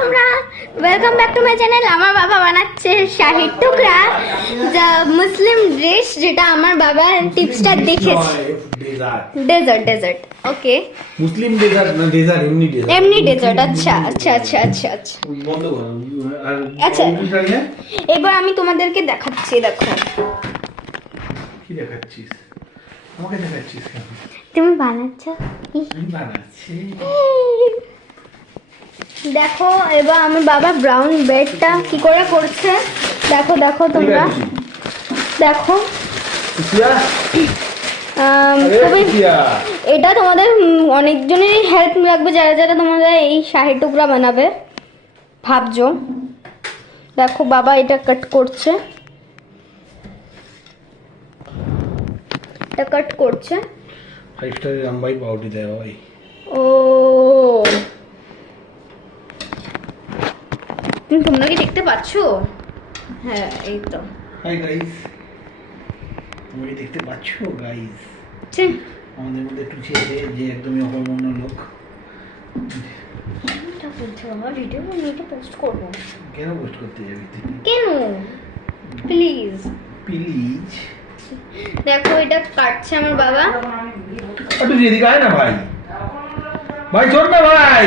তোমরা? Welcome back to my channel. আমার বাবা বানাচ্ছে শাহির টুকরা, যা মুসলিম ডিশ, যেটা আমার বাবা টিপসটা দেখেছে। ডেজার্ট ডেজার্ট ওকে, মুসলিম ডেজার্ট না, ডেজার্ট এমনি ডেজার্ট, এমনি ডেজার্ট। আচ্ছা আচ্ছা আচ্ছা আচ্ছা আচ্ছা বন্ধ করো। আর আচ্ছা, এবার আমি তোমাদেরকে দেখাচ্ছি। দেখো কি দেখাচ্ছিস? আমাকে দেখাচ্ছিস কেন? তুমি বানাচ্ছ। আমি বানাচ্ছি। দেখো এবার আমার বাবা ব্রাউন ব্রেডটা কি করে করছে। দেখো দেখো তোমরা দেখো, খুবই এটা তোমাদের অনেকজনেরই হেল্প লাগবে, যারা যারা তোমাদের এই শাহি টুকরা বানাবে ভাবছো। দেখো বাবা এটা কাট করছে, এটা কাট করছে। 5 স্টার রামবাই পাউডার দেয় ভাই। ও তোমরা কি দেখতে পাচ্ছো? হ্যাঁ এই তো। হাই গাইস, তোমরা দেখতে পাচ্ছো গাইস? আমাদের মধ্যে একটু ছেলে যে একদমই অকর্মণ্য লোক। আমার ভিডিও বানিয়ে পোস্ট করবো। কেন পোস্ট করতে যাবি তুই? কেন? Please please. দেখো এটা কাটছে আমার বাবা। একটু এদিকে আয় না ভাই, ভাই চল না ভাই।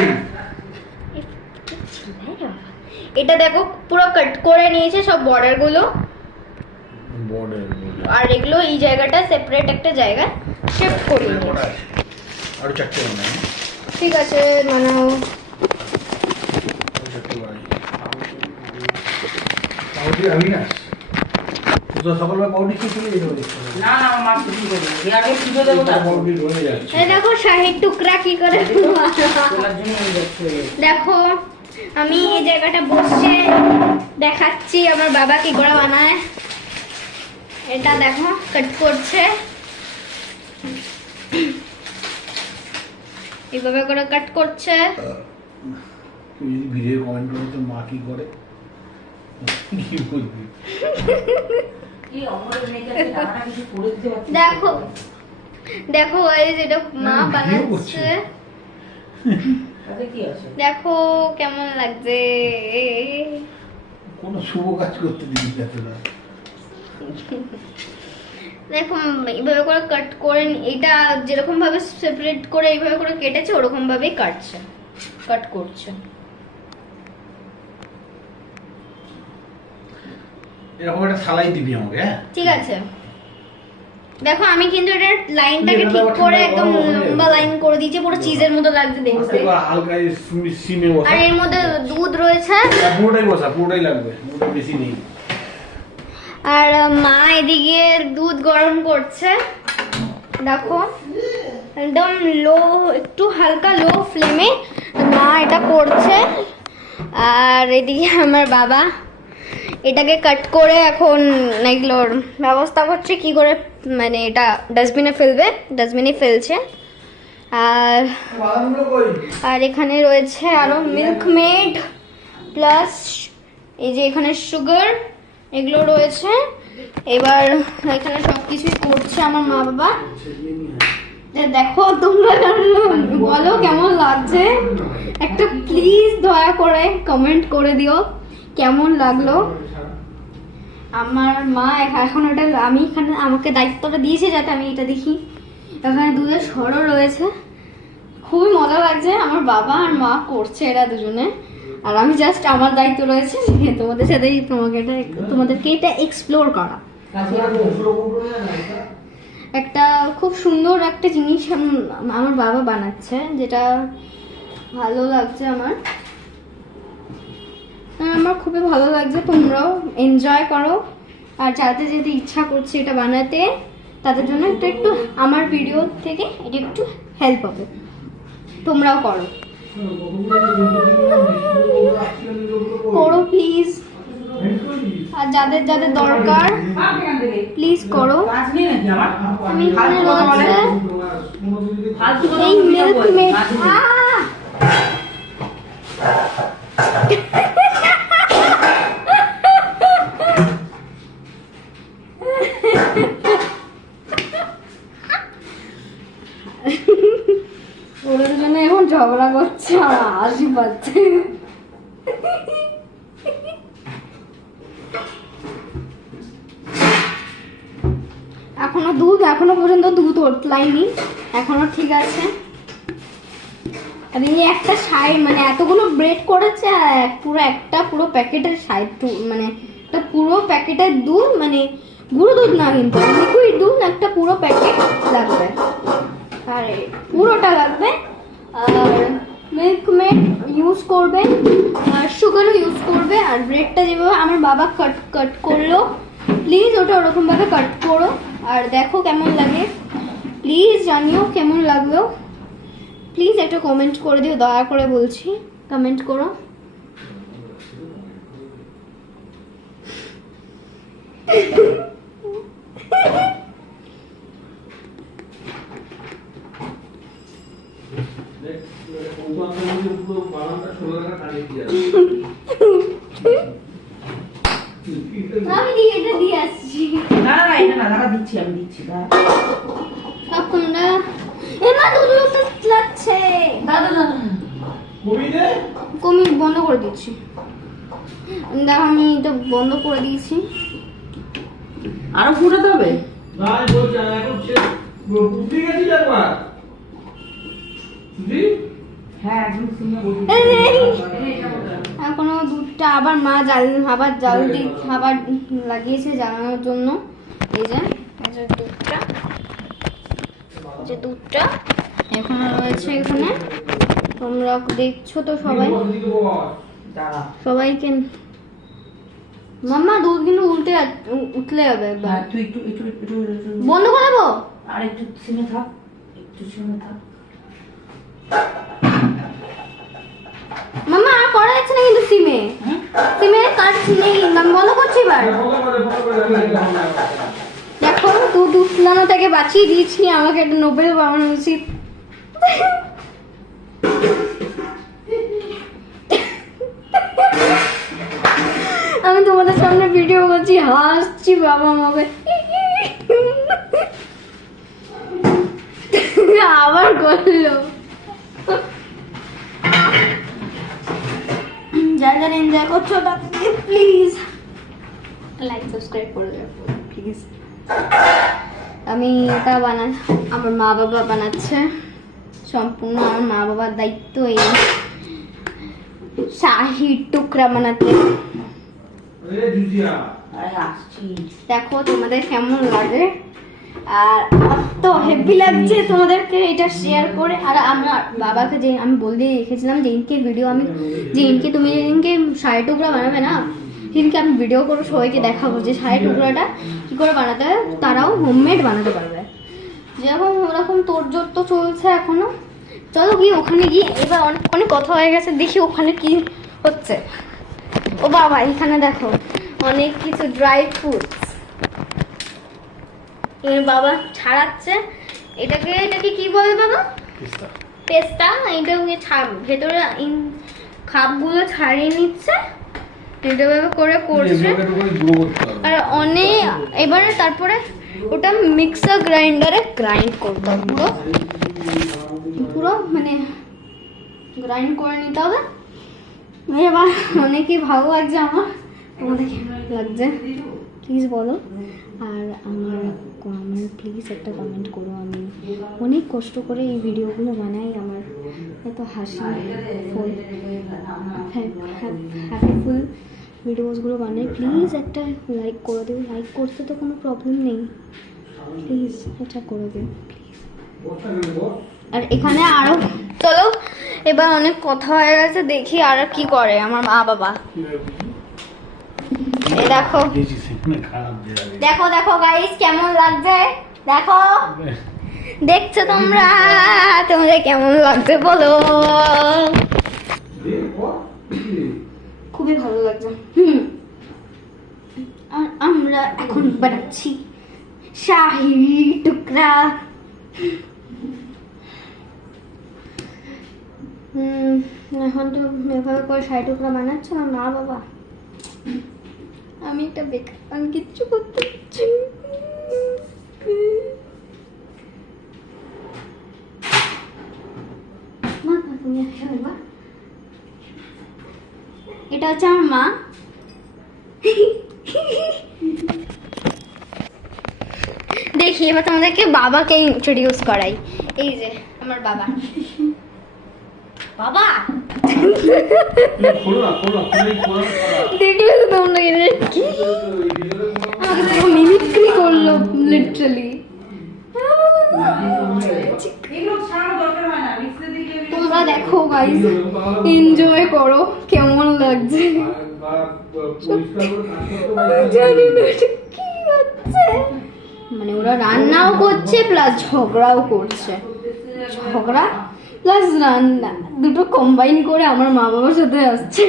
এটা দেখো পুরো কাট করে নিয়েছে সব বর্ডার গুলো, আর এগুলো এই জায়গাটা সেপারেট একটা জায়গা শিফট করে নিয়েছে। আর চারটে বানাই। ঠিক আছে বানাও। পাউডার আমি না তো সকালবেলা পাউডার কি খেয়ে যেতে পারি? না না মা কিছু করি না, আগে পুজো দেবো তারপর পাউডার রয়ে যাচ্ছে। এই দেখো শাহির টুকরা কি করে। তোলার জন্য এই দেখছো। দেখো আমি এই জায়গাটা বসে দেখাচ্ছি আমার বাবা কি করে বানায়। এটা দেখো কাট করছে, এইভাবে করে কাট করছে। তুই যদি ভিডিও কমেন্ট করে তো মা কি করে কি বলবি? কি অমরের মেয়েকে টাকা কিছু করে দিতে পারছি। দেখো দেখো এই যেটা মা বানাচ্ছে, তাতে কি আছে? দেখো কেমন লাগছে। কোনো শুভ কাজ করতে দিবি না। দেখো এইভাবে করে কাট করে এটা যেরকম ভাবে সেপারেট করে এইভাবে করে কেটেছে ওরকম ভাবেই কাটছে, কাট করছে। এরকম একটা থালাই দিবি আমাকে। হ্যাঁ ঠিক আছে। দেখো আমি কিন্তু এটা লাইনটাকে ঠিক করে একদম লম্বা লাইন করে দিয়েছি, পুরো চিজের মতো লাগছে দেখতে। হালকা সিমে বসা, আর এর মধ্যে দুধ রয়েছে। পুরোটাই বসা, পুরোটাই লাগবে, পুরোটা বেশি নেই। আর মা এদিকে দুধ গরম করছে। দেখো একদম লো, একটু হালকা লো ফ্লেমে মা এটা করছে। আর এদিকে আমার বাবা এটাকে কাট করে এখন এগুলোর ব্যবস্থা করছে কি করে, মানে এটা ডাস্টবিনে ফেলবে, ডাস্টবিনে ফেলছে। আর আর এখানে রয়েছে আরো মিল্ক মেড প্লাস এই যে এখানে সুগার, এগুলো রয়েছে। এবার এখানে সবকিছুই করছে আমার মা বাবা। দেখো তোমরা বলো কেমন লাগছে, একটা প্লিজ দয়া করে কমেন্ট করে দিও কেমন লাগলো। আমার মা এখন ওটা আমি এখানে আমাকে দায়িত্বটা দিয়েছে যাতে আমি এটা দেখি। এখানে দুধের সরও রয়েছে, খুবই মজা লাগছে। আমার বাবা আর মা করছে এরা দুজনে, আর আমি জাস্ট আমার দায়িত্ব রয়েছে তোমাদের সাথে তোমাদেরকে এটা এক্সপ্লোর করা। একটা খুব সুন্দর একটা জিনিস আমার বাবা বানাচ্ছে, যেটা ভালো লাগছে আমার খুবই ভালো লাগছে। তোমরাও এনজয় করো, আর যাদের যদি ইচ্ছা করছে এটা বানাতে তাদের জন্য একটু একটু আমার ভিডিও থেকে এটা একটু হেল্প হবে, তোমরাও করো করো প্লিজ। আর যাদের যাদের দরকার প্লিজ করো। আমি এখানে রয়েছে এই মিল্ক মেড। ওরা দুজনে এখন ঝগড়া করছে, আর হাসি পাচ্ছে। দুধ এখনো পর্যন্ত দুধ ওঠলাইনি, এখনো ঠিক আছে। আর এই একটা সাইড মানে এতগুলো ব্রেড করেছে, আর পুরো একটা পুরো প্যাকেটের সাইড মানে একটা পুরো প্যাকেটের দুধ, মানে গুঁড়ো দুধ না কিন্তু লিকুইড দুধ, একটা পুরো প্যাকেট লাগবে, আর পুরোটা লাগবে। আর মিল্ক মেড ইউজ করবে, আর সুগারও ইউজ করবে। আর ব্রেডটা যেভাবে আমার বাবা কাট করলো, প্লিজ ওটা ওরকমভাবে কাট করো, আর দেখো কেমন লাগে, প্লিজ জানিও কেমন লাগলো। প্লিজ একটা কমেন্ট করে দিও, দয়া করে বলছি, কমেন্ট করো। আমি এটা দিয়ে আসছি। না না এটা না, দাঁড়া দিচ্ছি, আমি দিচ্ছি দাঁড়া। সব তোমরা এমা দুধ লাগছে। দাদা দাদা কমি বন্ধ করে দিচ্ছি, দেখো আমি এটা বন্ধ করে দিয়েছি। আরো ফুটাতে হবে? হ্যাঁ একদম শুনে বলছি। এখনো দুধটা আবার মা জাল দিয়ে আবার লাগিয়েছে জ্বালানোর জন্য। এই যে দুধটা এখনো রয়েছে এখানে, তোমরা দেখছো তো সবাই, সবাইকে। মাম্মা দুধ কিন্তু উঠলে হবে, তুই একটু একটু একটু বন্ধ করে দেবো। আর একটু সিমে থাক, একটু সিমে থাক। মাম্মা আর করা যাচ্ছে না কিন্তু সিমে কাজ নেই, আমি বন্ধ করছি এবার। দেখো দুধ উঠলানো থেকে বাঁচিয়ে দিয়েছি, আমাকে একটা নোবেল পাওয়ানো উচিত। আমি তোমাদের সামনে ভিডিও করছি, হাসছি, বাবা মাকে আবার করলো। যারা যারা এনজয় করছো তাদেরকে প্লিজ লাইক সাবস্ক্রাইব করে দেবো প্লিজ। আমি এটা আমার মা বাবা বানাচ্ছে, সম্পূর্ণ আমার মা বাবার দায়িত্ব এই শাহি টুকরা বানাতে। দেখো তোমাদের কেমন লাগে, আর এত হেভি লাগছে তোমাদেরকে এটা শেয়ার করে। আর আমার বাবাকে যে আমি বলে রেখেছিলাম যেদিনকে ভিডিও আমি যেদিনকে তুমি যেদিনকে শাড়ি টুকরা বানাবে না, সেদিনকে আমি ভিডিও করে সবাইকে দেখাবো যে শাড়ি টুকরাটা কী করে বানাতে হয়, তারাও হোমমেড বানাতে পারবে। যেরকম ওরকম তোড়জোড় তো চলছে এখনো। চলো গিয়ে ওখানে গিয়ে, এবার অনেক কথা হয়ে গেছে, দেখি ওখানে কি হচ্ছে। ও বাবা এখানে দেখো অনেক কিছু ড্রাই ফ্রুটস বাবা ছাড়াচ্ছে। এটাকে কি বলে বাবা? পেস্তা। এটা ভেতরে খাপগুলো ছাড়িয়ে নিচ্ছে, এটা করে করছে। আর অনেক এবারে তারপরে ওটা মিক্সার গ্রাইন্ডারে গ্রাইন্ড করতে হবে, পুরো মানে গ্রাইন্ড করে নিতে হবে। এবার অনেকই ভালো লাগছে আমার, তোমাদের কেমন লাগছে প্লিজ বলো। আর আমার প্লিজ একটা কমেন্ট করো। আমি অনেক কষ্ট করে এই ভিডিওগুলো বানাই, আমার এত হাসিফুল হ্যাপিফুল ভিডিওসগুলো বানাই। প্লিজ একটা লাইক করে দিও, লাইক করতে তো কোনো প্রবলেম নেই, প্লিজ এটা করে দিও প্লিজ। আর এখানে আরও চলো, এবার অনেক কথা হয়ে গেছে, দেখি আর কি করে আমার মা বাবা। এই দেখো দেখো দেখো গাইস কেমন লাগছে, দেখো দেখছো তোমরা, তোমাদের কেমন লাগছে বলো। খুবই ভালো লাগছে। আর আমরা এখন বানাচ্ছি শাহি টুকরা। এখন তো এভাবে করে শাহি টুকরা বানাচ্ছে আমার মা বাবা। আমি একটা বেকার, আমি কিচ্ছু করতে পারছি না। এটা হচ্ছে আমার মা। দেখি দেখি, এবার তোমাদেরকে বাবাকে ইন্ট্রোডিউস করাই। এই যে আমার বাবা। বাবা দেখলে তো তোমরা কি আমাকে মিমিক্রি করলো লিটারালি। তোমরা দেখো গাইস, এনজয় করো কেমন লাগছে। জানি না এটা কি হচ্ছে, মানে ওরা রান্নাও করছে প্লাস ঝগড়াও করছে, ঝগড়া প্লাস রান্না দুটো কম্বাইন করে আমার মা বাবার সাথে আসছে।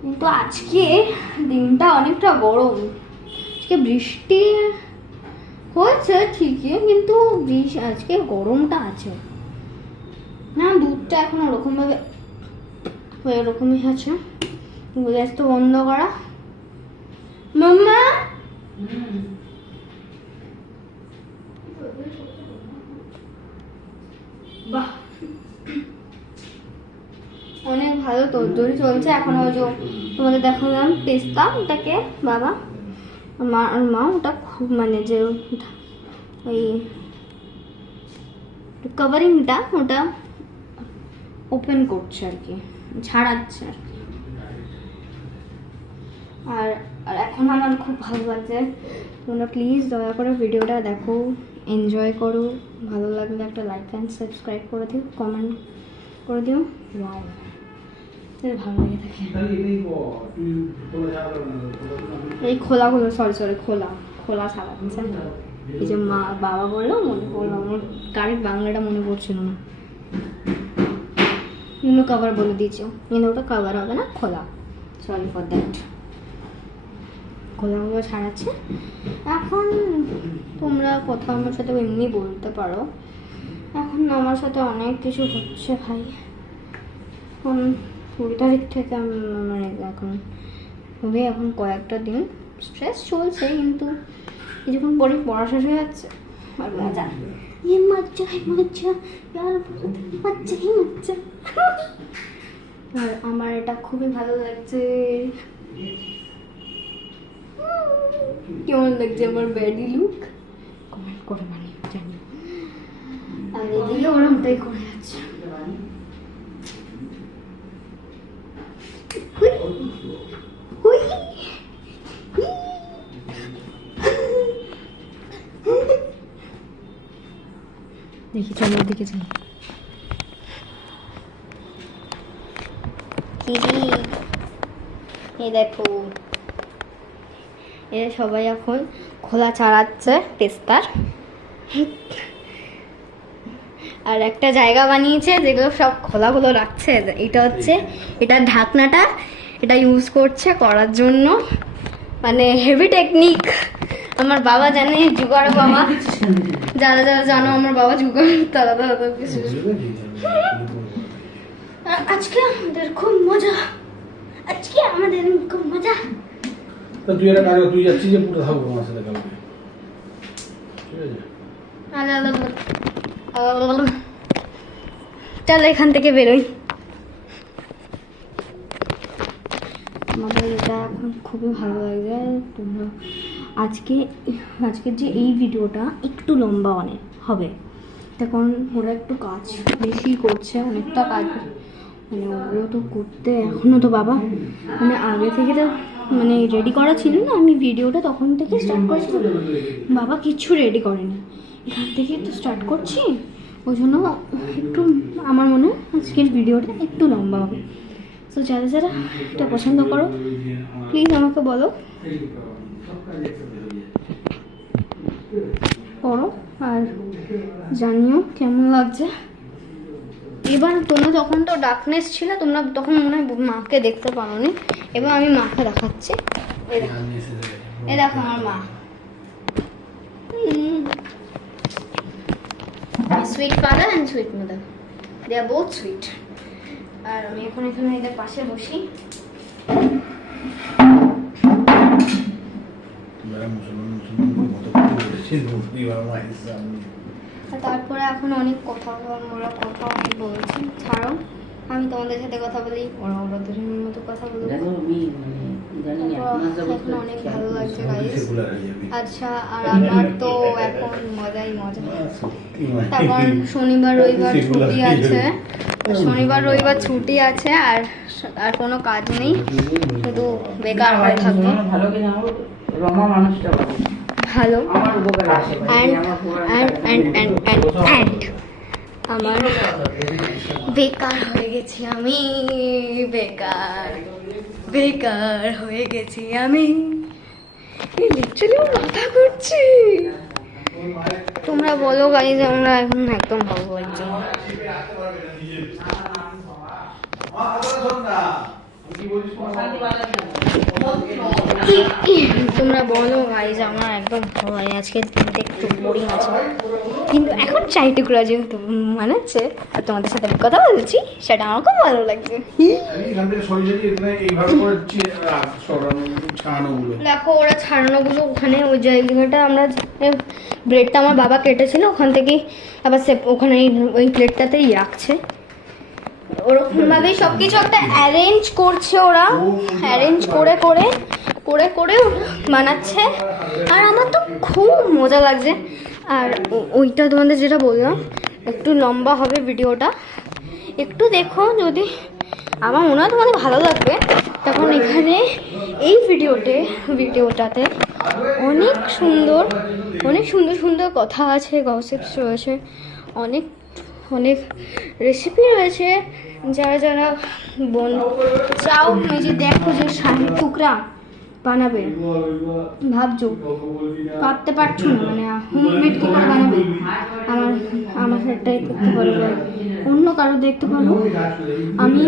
কিন্তু আজকে দিনটা অনেকটা গরম, আজকে বৃষ্টি হয়েছে ঠিকই, কিন্তু আজকে গরমটা আছে না। দুধটা এখন ওরকম ভাবে ওরকমই আছে। গ্যাস তো বন্ধ করা। মাম্মা বাহ, অনেক ভালো তরকারি চলছে। এখন ওই যে তোমাদের দেখালাম পেস্তা, ওটাকে বাবা মা আর মা ওটা খুব মানে যে ওই কভারিংটা ওটা ওপেন করছে আর কি, ছাড়াচ্ছে আর কি। আর আর এখন আমার খুব ভালো লাগছে। তোমরা প্লিজ দয়া করে ভিডিওটা দেখো, এনজয় করো। ভালো লাগলে একটা লাইক অ্যান্ড সাবস্ক্রাইব করে দিও, কমেন্ট করে দিও। ওয়াও, ভালো লাগে থাকে। এই খোলাগুলো সরি খোলা ছাড়াচ্ছে। এই যে মা বাবা বললো, মনে পড়লো আমার, কারেক্ট বাংলাটা মনে পড়ছিল না। ইউনো কভার বলে দিয়েছো, কিন্তু ওটা কভার হবে না, খোলা। Sorry for that. খোলাগুলো ছাড়াচ্ছে। এখন তোমরা কথা আমার সাথে এমনি বলতে পারো। এখন আমার সাথে অনেক কিছু হচ্ছে ভাই। এখন 20 তারিখ থেকে আমি মানে এখন কয়েকটা দিন স্ট্রেস চলছে, কিন্তু কিছুক্ষণ পরে পড়া শেষ হয়ে যাচ্ছে। আর মজা, মজা। আর আমার এটা খুবই ভালো লাগছে। কেমন লাগছে আমার ব্যাডি লুক? কমেন্ট করে মানে জানি। আর এদিকে ওরমটাই করে যাচ্ছে। দেখি চলো ওদিকে যাই। এই দেখো, এরা সবাই এখন খোলা ছাড়াচ্ছে পেস্তার। আর একটা জায়গা বানিয়েছে যেগুলো সব খোলাগুলো রাখছে। এটা হচ্ছে, এটার ঢাকনাটা এটা ইউজ করছে করার জন্য, মানে হেভি টেকনিক। আমার বাবা জানে, জুগাড় বাবা। যারা যারা জানো আমার বাবা জুগাড়, তারা তারা কিছু। আজকে আমাদের খুব মজা, আজকে আমাদের খুব মজা। তুই এটা কাজ, তুই যাচ্ছিস যে পুরো থাকবো আমার সাথে কালকে, ঠিক আছে? চলো এখান থেকে বেরোই। আমাদের এটা এখন খুবই ভালো লাগছে। তোমরা আজকের যে এই ভিডিওটা একটু লম্বা অনেক হবে, কারণ ওরা একটু কাজ বেশি করছে, অনেকটা কাজ। মানে ওগুলো তো করতে এখনও তো বাবা মানে আগে থেকে তো মানে রেডি করা ছিল না। আমি ভিডিওটা তখন থেকে স্টার্ট করেছি, বাবা কিচ্ছু রেডি করেনি, এখান থেকে তো স্টার্ট করছি। ওই জন্য একটু আমার মনে হয় আজকের ভিডিওটা একটু লম্বা হবে। তো যারা যারা এটা পছন্দ করো প্লিজ আমাকে বলো, করো আর জানিও কেমন লাগছে। এবার তোমরা তখন তো ডার্কনেস ছিল, তোমরা তখন মনে হয় মাকে দেখতে পারোনি। এবার আমি মাকে দেখাচ্ছি। এই দেখো আমার মা, sweet father and sweet mother, they are both sweet. আর আমি এখন এখানে এদের পাশে বসি। তারপরে এখন অনেক কথা অনেক বলছি, ছাড়ো। আমি তোমাদের সাথে কথা বলি, ওরা ওদের মতো কথা বলবো। জানো আমি মানে জানি না এখন অনেক ভালো লাগছে গাইস। আচ্ছা, আর আমার তো এখন মজাই মজা। তখন শনিবার রবিবার ছুটি আছে, শনিবার রবিবার ছুটি আছে, আর আর কোনো কাজ নেই, শুধু বেকার হয়ে থাকবো। ভালো কিনা আমার রমা মানুষটা ভালো, ভালো আমার উপকার আসে আমার বেকার হয়ে গেছি আমি, বেকার বেকার হয়ে গেছি আমি, লিটারালি মাথা ঘুরছে। তোমরা বলো গাইজ, আমরা এখন একদম ভালো লাগছে না। তোমরা বলো গাইজ, আমার একদম ভালো লাগে আজকে দিনটা, একটু বোরিং আছে, কিন্তু এখন চাই টুকরা যেহেতু মানাচ্ছে আর তোমাদের সাথে আমি কথা বলছি, সেটা আমার খুব ভালো লাগছে। দেখো ওরা ছাড়ানোগুলো ওখানে ওই জায়গাটা, আমরা ব্রেডটা আমার বাবা কেটেছিল ওখান থেকেই আবার ওখানে ওই প্লেটটাতেই রাখছে, ওরকমভাবেই সব কিছু একটা অ্যারেঞ্জ করছে, ওরা অ্যারেঞ্জ করে করে করে করে বানাচ্ছে, আর আমার তো খুব মজা লাগছে। আর ওইটা তোমাদের যেটা বললাম, একটু লম্বা হবে ভিডিওটা, একটু দেখো, যদি আমার মনে হয় তোমাদের ভালো লাগবে। তখন এখানে এই ভিডিওটাতে অনেক সুন্দর সুন্দর কথা আছে, গসিপস রয়েছে, অনেক অনেক রেসিপি রয়েছে, যারা যারা চাও যে দেখো যে শাড়ির টুকরা বানাবে, ভাবছো ভাবতে পারছো না, মানে হোমমেড কি করে বানাবে, আমার সেটাই দেখতে পারো, অন্য কারো দেখতে পারো। আমি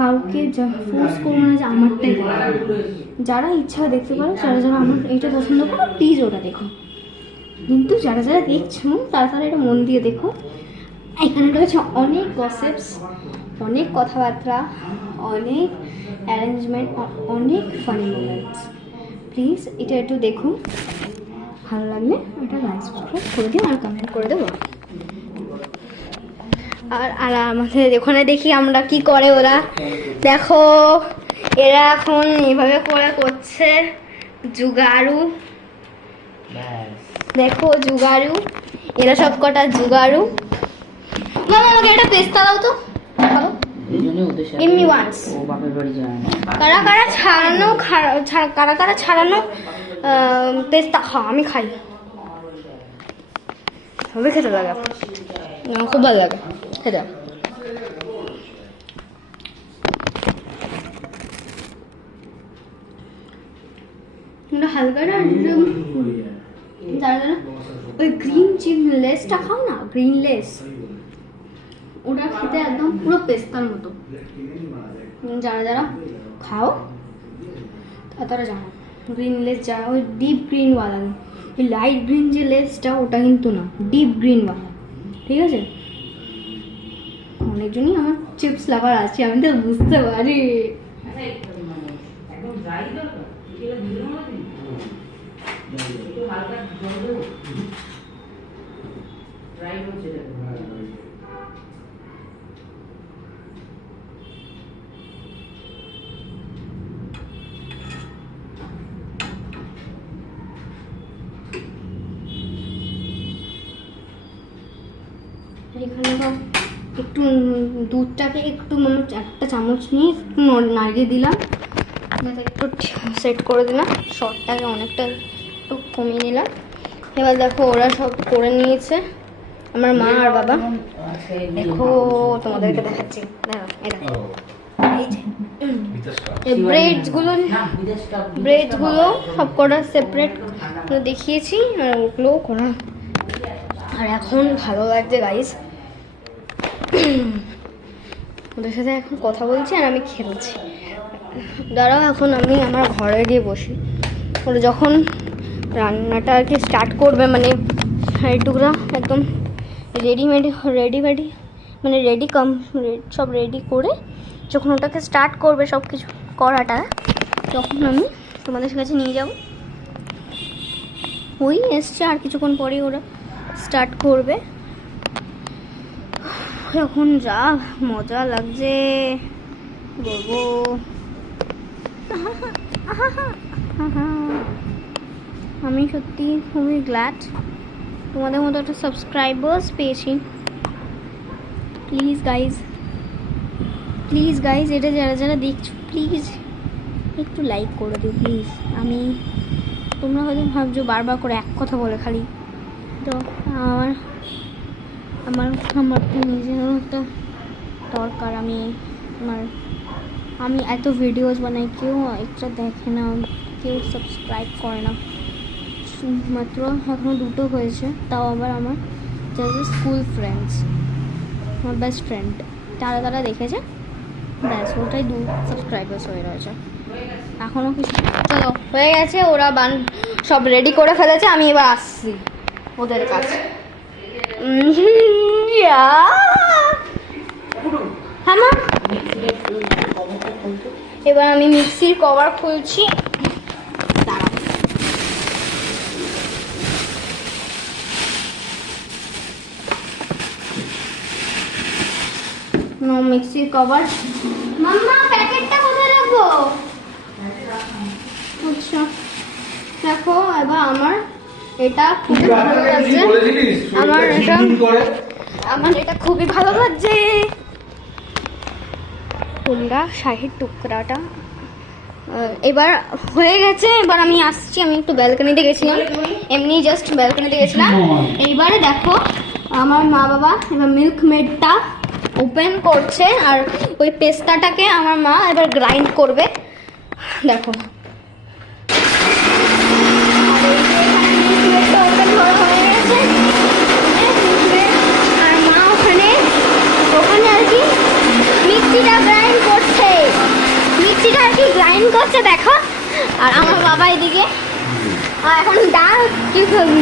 কাউকে ফোর্স করবো না যে আমারটাই দেখো, যারা ইচ্ছা দেখতে পারো, যারা যারা আমার এইটা পছন্দ করো প্লিজ ওটা দেখো, কিন্তু যারা যারা দেখছো তারা তারা এটা মন দিয়ে দেখো। এখানে রয়েছে অনেক গসিপস, অনেক কথাবার্তা, অনেক অ্যারেঞ্জমেন্ট, অনেক ফানি মোমেন্টস। প্লিজ এটা একটু দেখুন, ভালো লাগলে এটা লাইক সাবস্ক্রাইব করে দিও আর কমেন্ট করে দেবো। আর আর আমাদের ওখানে দেখি আমরা কি করে ওরা, দেখো এরা এখন এইভাবে করে করছে জুগাড়ু, দেখো জুগাড়ু, এরা সব কটা জুগাড়ু। মামা আমাকে একটা পেস্তা দাও তো, এমনি ওয়ান্স। কারা কারা ছাড়ানো কারা কারা ছাড়ানো পেস্তা খা, আমি খাই, হবে খেতে লাগে, আমার খুব ভালো লাগে খেতে। হালকা না, যারা যারা ওই গ্রিন লেসটা খাও না, গ্রিন লেস, ওটা খেতে একদম পুরো পেস্তার মতো, যারা যারা খাও তারা জানো গ্রিন লেস, যারা ওই ডিপ গ্রিনওয়ালা, ওই লাইট গ্রিন যে লেসটা ওটা কিন্তু না, ডিপ গ্রিনওয়ালা, ঠিক আছে। অনেকজনই আমার চিপস লাভার আছে, আমি তো বুঝতে পারি। এখানে একটু দুধটাকে একটু একটা চামচ নিয়ে একটু নাড়িয়ে দিলাম, একটু সেট করে দিলাম, শর্টটাকে অনেকটা একটু কমিয়ে নিলাম। এবার দেখো ওরা সব করে নিয়েছে, আমার মা আর বাবা। দেখো তোমাদেরকে দেখাচ্ছি, ব্রেডগুলো সব কটা সেপারেট দেখিয়েছি, আর ওগুলো করা। আর এখন ভালো লাগছে গাইস, ওদের সাথে এখন কথা বলছি আর আমি খেলছি। দাঁড়াও, এখন আমি আমার ঘরে গিয়ে বসি, ওরা যখন রান্নাটা আর কি স্টার্ট করবে, মানে টুকরা একদম রেডি মানে সব রেডি করে যখন ওটাকে স্টার্ট করবে সব কিছু করাটা, তখন আমি তোমাদের কাছে নিয়ে যাব। ওই এসছে, আর কিছুক্ষণ পরেই ওরা স্টার্ট করবে। এখন যা মজা লাগছে বলবো। আমি সত্যি খুবই গ্ল্যাড তোমাদের মতো একটা সাবস্ক্রাইবার্স পেয়েছি। প্লিজ গাইজ এটা যারা যারা দেখছো প্লিজ একটু লাইক করে দিও প্লিজ। তোমরা হয়তো ভাবছো বারবার করে এক কথা বলে খালি, তো আমার তো নিজেরও একটা দরকার। আমি এত ভিডিওস বানাই, কেউ একটা দেখে না, কেউ সাবস্ক্রাইব করে না। মাত্র এখনও 2টো হয়েছে, তাও আবার আমার যারা স্কুল ফ্রেন্ডস, আমার বেস্ট ফ্রেন্ড তারা দেখেছে, ব্যাস ওটাই 2 সাবস্ক্রাইবার্স হয়ে রয়েছে। এখনও কিছু চলো হয়ে গেছে, ওরা সব রেডি করে ফেলেছে, আমি এবার আসছি ওদের কাছে। হ্যাঁ মা, এবার আমি মিক্সির কভার খুলছি। মিক্সির কভার মাম্মা প্যাকেটটা কোথায় রাখবো? আচ্ছা দেখো, এবার আমার এটা খুবই ভালো লাগছে, আমার এটা খুবই ভালো লাগছে। তোমরা শাহির টুকরাটা এবার হয়ে গেছে। এবার আমি আসছি, আমি একটু ব্যালকনিতে গেছিলাম, এমনি জাস্ট ব্যালকনিতে গেছিলাম। এইবারে দেখো আমার মা বাবা এবার মিল্ক মেডটা ওপেন করছে, আর ওই পেস্তাটাকে আমার মা এবার গ্রাইন্ড করবে। দেখো আর মা ওখানে আর কি মিক্সিটা গ্রাইন্ড করছে দেখো। আর আমার বাবা এদিকে এখন ডার্ক,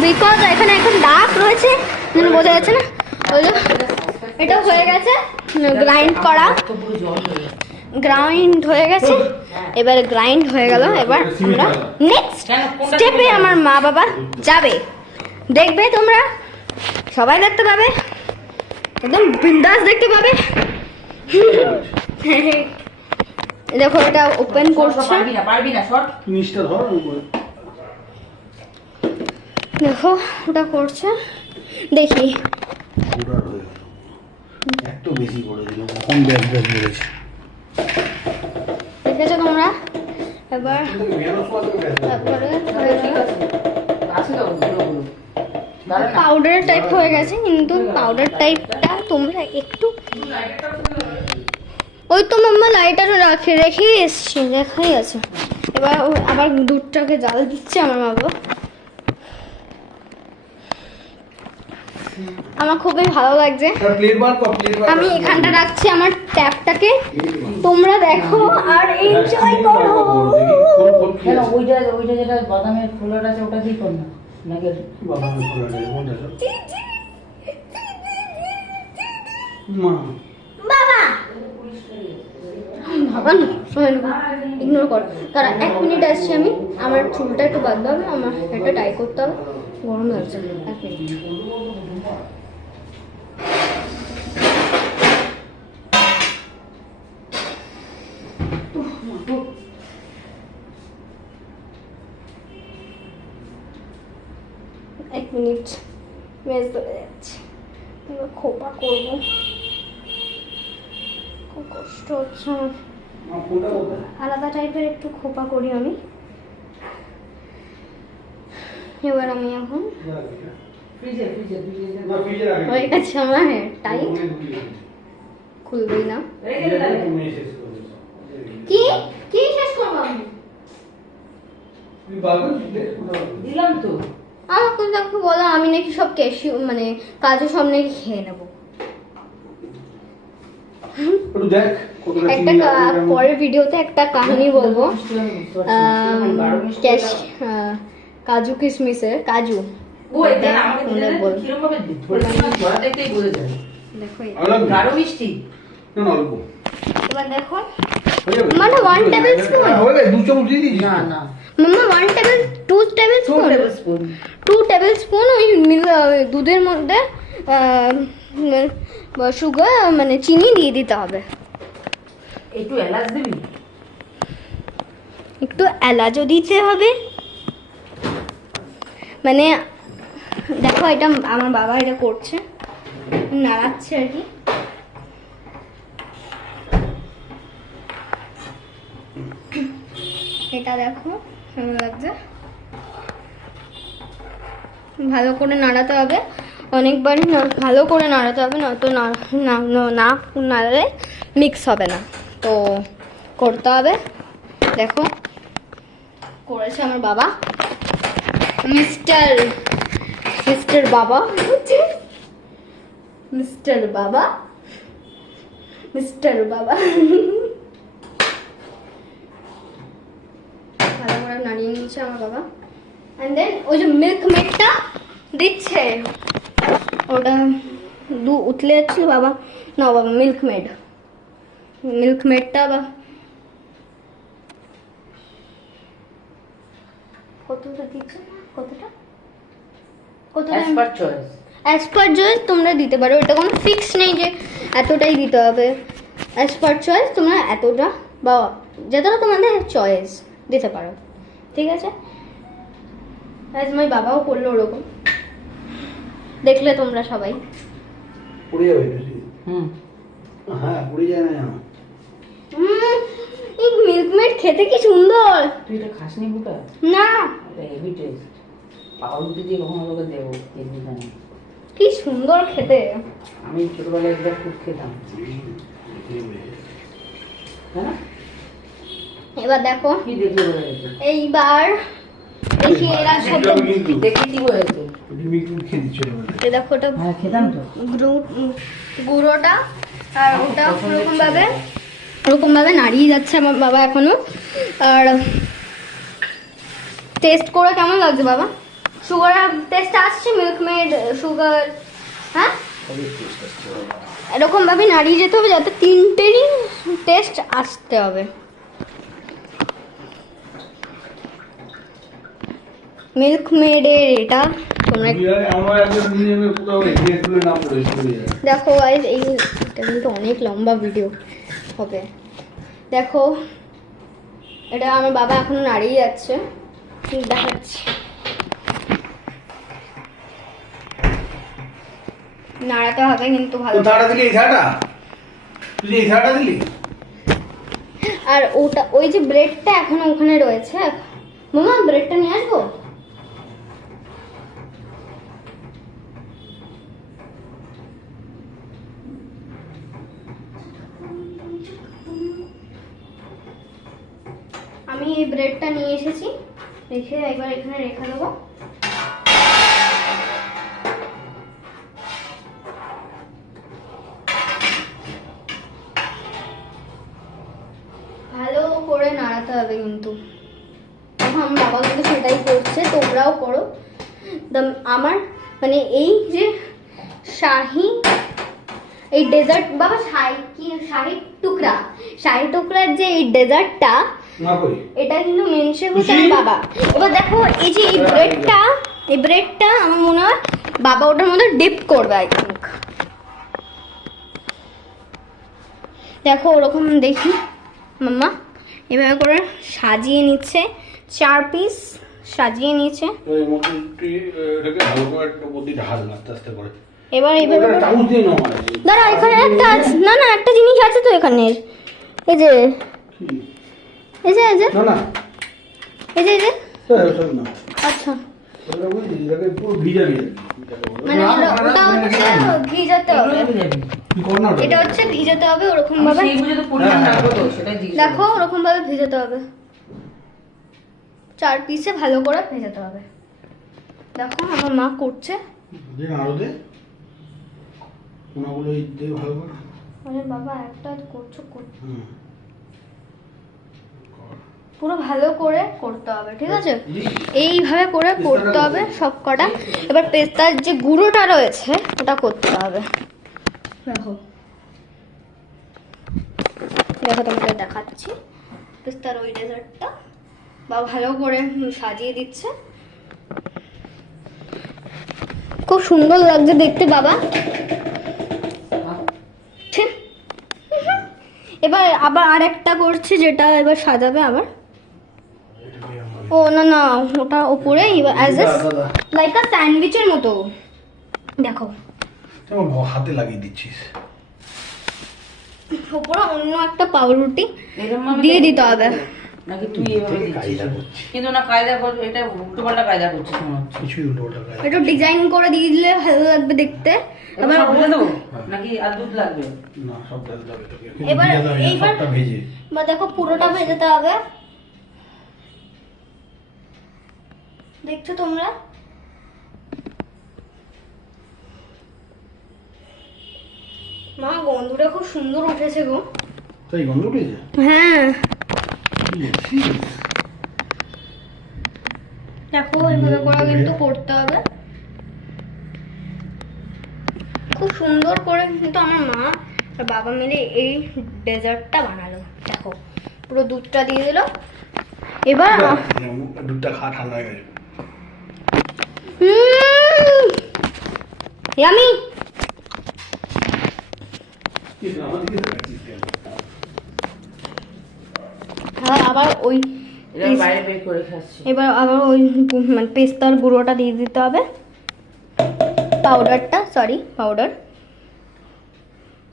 বিকজ এখানে এখন ডার্ক রয়েছে, বোঝা যাচ্ছে না। এটা হয়ে গেছে গ্রাইন্ড হয়ে গেছে। এবার গ্রাইন্ড হয়ে গেল, এবার আমরা নেক্সট স্টেপে আমার মা বাবা যাবে, দেখবে তোমরা সবাই দেখতে পাবে, একদম বিন্দাস দেখতে পাবে। দেখো এটা ওপেন করছে, দেখো ওটা করছে, দেখি একটু বেশি করে দিল, কখন ব্যাস মেরেছে দেখেছো তোমরা। এবার পাউডার টাইপ হয়ে গেছে, কিন্তু পাউডার টাইপটা তোমরা একটু ওই তো মাম্মা লাইটারও রেখেই এসছি, দেখাই আছে। এবার আবার দুধটাকে জাল দিচ্ছে আমার বাবা। আমার খুবই ভালো লাগছে। আমি এখানটা রাখছি আমার ট্যাপটাকে, তোমরা দেখো আর এনজয় করো। ওইটা যেটা বাদামের ফ্লেভার আছে ওটা কি করনা নাকি বাদামের ফ্লেভার কোনটা মা বাবা ইগনোর কর, তারা 1 মিনিট আসছি আমি। আমার চুলটা একটু বাঁধতে হবে, আমার হেডটা টাই করতে হবে, গরম লাগছে। 1 মিনিট। বেশ ধরে যাচ্ছে, এবার খোপা করবো, খুব কষ্ট হচ্ছে আমার। আলাদা টাইপের একটু খোপা করি আমি। এবার আমি এখন হয়ে গেছে আমার হেয়ার টাইট, খুলবেই না। কি কি শেষ করবো আমি? দিলাম তো আমাকে দেখো বলো, আমি নাকি সব ক্যাশিউ মানে কাজু সব নাকি খেয়ে নেবো। একটা পরের ভিডিওতে একটা কাহিনী বলবো, কাজু কিশমিশের কাজু দেখো এবার দেখো মানে 1 টেবিল স্পুন, মাম্মা 2 টেবিল স্পুন ওই দুধের মধ্যে সুগার মানে চিনি দিয়ে দিতে হবে। একটু এলাচ দিবি? একটু এলাচও দিতে হবে। মানে দেখো এটা আমার বাবা এটা করছে, নাড়াচ্ছে আর কি। এটা দেখো কেমন লাগছে, ভালো করে নাড়াতে হবে, অনেকবারই ভালো করে নাড়াতে হবে, নয়তো না নাড়ালে মিক্স হবে না, তো করতে হবে। দেখো করেছে আমার বাবা, মিস্টার বাবা, মিস্টার বাবা, মিস্টার বাবা। ভালো করে নাড়িয়ে নিচ্ছে আমার বাবা। অ্যান্ড দেন ওই যে মিল্ক মেডটা দিচ্ছে, ওটা উতলে যাচ্ছিল বাবা, না বাবা মিল্ক মেডটা বা কতটা দিচ্ছে, কতটা as per choice. As per choice তোমরা দিতে পারো, এটা কোনো ফিক্স নেই যে এতটাই দিতে হবে। অ্যাজ পার চয়েস তোমরা এতটা বা যতটা তোমাদের চয়েস দিতে পারো, ঠিক আছে। আজ আমার বাবাও করলো ওরকম, দেখলে তোমরা সবাই। পুড়ে যাবে বেশি। হুম। হ্যাঁ পুড়ে যায় না। এই মিল্কমেড খেতে কি সুন্দর। তুই এটা খাসনি বুটা? না এটা হেভি টেস্ট। পাউরুটি দিয়ে কখনো তোকে দেবো, দেখবি না। কি সুন্দর খেতে। আমি ছোটবেলায় একবার খুব খেতাম। হ্যাঁ, এবার দেখো কি দেখলে বোঝা গেছে? এইবার দেখি এরা সব দেখি কি হয়েছে। এই দেখো ওটা হ্যাঁ খেতাম তো। গুঁড়োটা আর ওটা ওরকম ভাবে নাড়িয়ে যাচ্ছে আমার বাবা এখনো। আর টেস্ট করে কেমন লাগছে বাবা? সুগার টেস্ট আসছে, মিল্কমেড সুগার, হ্যাঁ এরকম ভাবে নাড়িয়ে যেতে হবে যাতে তিনটেরই টেস্ট আসতে হবে। মিল্কমেডের এটা তোমরা দেখো গাইস, এইটা কিন্তু অনেক লম্বা ভিডিও হবে। দেখো এটা আমার বাবা এখনো নাড়িয়ে যাচ্ছে, দেখাচ্ছি। নাড়াতে হবে কিন্তু ভালো। আর ওটা ওই যে ব্রেডটা এখনো ওখানে রয়েছে, মামা ব্রেডটা নিয়ে আসবো। আমি এই ব্রেডটা নিয়ে এসেছি, রেখে একবার এখানে রেখে দেবো। ভালো করে নাড়াতে হবে কিন্তু। এখন বাবা কিন্তু সেটাই করছে, তোমরাও করো। আমার মানে এই যে শাহি এই ডেজার্ট বাবা, শাহি টুকরার যে এই ডেজার্টটা, এটা কিন্তু মেনশন হচ্ছে আমার বাবা। এবার দেখো এই যে এই ব্রেডটা আমার মনে হয় বাবা ওটার মধ্যে ডিপ করবে, আই থিঙ্ক। দেখো ওরকম দেখি মাম্মা এভাবে করে সাজিয়ে নিচ্ছে, 4 পিস সাজিয়ে নিচ্ছে। এবার এইভাবে দাঁড়া, এখানে একটা না একটা জিনিস আছে তো এখানে, এই যে আচ্ছা, মানে ওটা হচ্ছে ভিজাতে হবে, এটা হচ্ছে ভিজাতে হবে ওরকম ভাবে। দেখো ওরকম ভাবে ভিজাতে হবে, 4 পিসে ভালো করে ভেজাতে হবে। দেখো আমার মা করছে। আরে বাবা একটা করছো, পুরো ভালো করে করতে হবে, ঠিক আছে। এইভাবে করে করতে হবে সব কটা। এবার পেস্তার যে গুঁড়োটা রয়েছে ওটা করতে হবে। দেখো তোমাকে দেখাচ্ছি পেস্তার ওই ডেজার্টটা, বা ভালো করে সাজিয়ে দিচ্ছে, খুব সুন্দর লাগছে দেখতে বাবা। এবার আবার আরেকটা করছি, যেটা এবার সাজাবে আবার। ও না না, ওটা ওপরে অ্যাজ এ লাইক আ স্যান্ডউইচের মতো। দেখো হাতে লাগিয়ে দিচ্ছিস। ওপরে অন্য একটা পাউরুটি এরকম ভাবে দিয়ে দিতে হবে। নাকি তুই এভাবে দিচ্ছিস? কায়দা করছি, কিন্তু না কায়দা কর, এটা উল্টো পাল্টা কায়দা করছিস মনে হচ্ছে। কিছুই উল্টো পাল্টা কায়দা। একটু ডিজাইন করে দিয়ে দিলে ভালো লাগবে দেখতে। এবার আবার সব ঢেলে দেবো নাকি আর দুধ লাগবে? না, সব ঢেলে যাবে তোকে। এবার দিয়ে দাও, এইবার সবটা ভেজে। বা দেখো পুরোটা ভেজাতে হবে, দেখছো তোমরা? মা গন্ধটা খুব সুন্দর উঠেছে গো। তাই গন্ধ উঠেছে? হ্যাঁ কি বলছিস? দেখো এইভাবে করে কিন্তু করতে হবে খুব সুন্দর করে। কিন্তু আমার মা আর বাবা মিলে এই ডেজার্টটা বানালো। দেখো পুরো দুধটা দিয়ে দিল। এবার দুধটা খা, ঠান্ডা হয়ে গেছে। ইয়ামি। আবার ওই এটা বাইরে বের করে খাচ্ছি। এবার আবার ওই মানে পেস্তার গুঁড়োটা দিয়ে দিতে হবে, পাউডারটা, সরি পাউডার।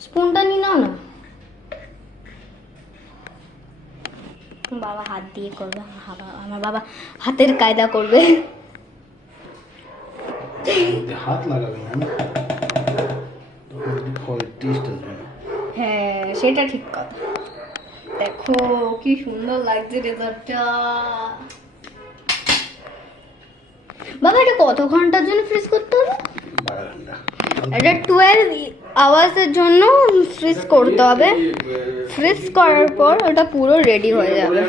স্পুনটা নিয়ে নাও না, বাবা হাত দিয়ে করবে। আমার বাবা হাতের কায়দা করবে। হাত লাগাবে না, টেস্ট আসবে না। হ্যাঁ সেটা ঠিক কথা। দেখো কি সুন্দর লাগছে ডেজার্টটা। বাবা এটা কত ঘন্টার জন্য ফ্রিজ করতে হবে? 12 ঘন্টা। এটা 12 আওয়ার্সের জন্য ফ্রিজ করতে হবে। ফ্রিজ করার পর ওটা পুরো রেডি হয়ে যাবে।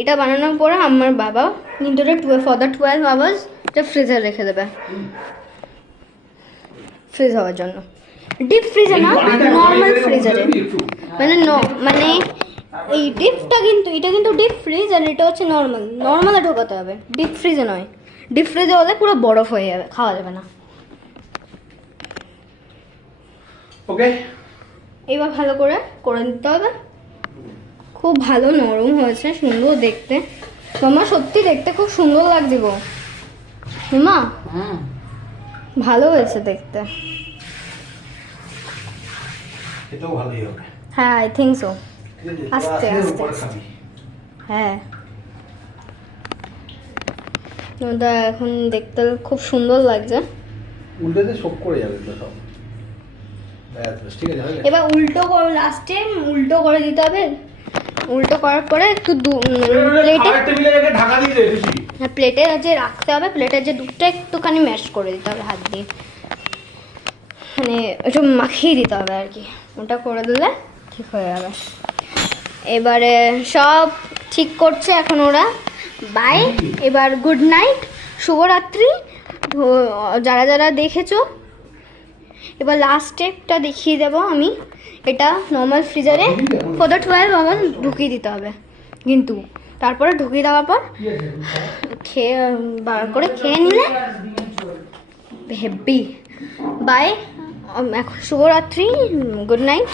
এটা বানানোর পরে আমার বাবা কিন্তু এটা ফর দ্য 12 আওয়ার্স এটা ফ্রিজে রেখে দেবে, ফ্রিজ হওয়ার জন্য। ডিপ ফ্রিজে না, নর্মাল ফ্রিজারে। মানে এই ডিপটা কিন্তু, এটা কিন্তু ডিপ ফ্রিজ আর এটা হচ্ছে নর্মালে ঢোকাতে হবে, ডিপ ফ্রিজে নয়। ডিপ ফ্রিজে হলে পুরো বরফ হয়ে যাবে, খাওয়া যাবে না। ওকে, এবার ভালো করে করে দিতে হবে। খুব ভালো নরম হয়েছে, সুন্দর দেখতে। মামা সত্যি দেখতে খুব সুন্দর লাগছে গো মামা, ভালো হয়েছে দেখতে। এটাও ভালোই হবে। হ্যাঁ আই থিঙ্ক সো। ঠিক আছে, আস্তে আস্তে আস্তে। উপরে খাবি। হ্যাঁ ওটা এখন দেখতে খুব সুন্দর লাগছে। উল্টেতে শোক করে যাবে তো সব। ব্যাস, ঠিক আছে, হয়ে গেছে। এবার উল্টো করে, লাস্টে উল্টো করে দিতে হবে। উল্টো করার পরে একটু প্লেটে, খাবার টেবিলে রেখে ঢাকা দিয়ে দে বেশি। প্লেটে যে রাখতে হবে, প্লেটের যে দুধটা একটুখানি ম্যাশ করে দিতে হবে হাত দিয়ে, মানে একটু মাখিয়ে দিতে হবে আর কি। ওটা করে দিলে ঠিক হয়ে যাবে। এবারে সব ঠিক করছে এখন ওরা। বাই, এবার গুড নাইট, শুভরাত্রি যারা যারা দেখেছো। এবার লাস্ট স্টেপটা দেখিয়ে দেবো আমি। এটা নর্মাল ফ্রিজারে ফর দ্য 12 আওয়ার্স ঢুকিয়ে দিতে হবে কিন্তু। তারপরে ঢুকিয়ে দেওয়ার পর খেয়ে বার করে খেয়ে নিলে হেব্বি। বাই, এখন শুভরাত্রি, গুড নাইট।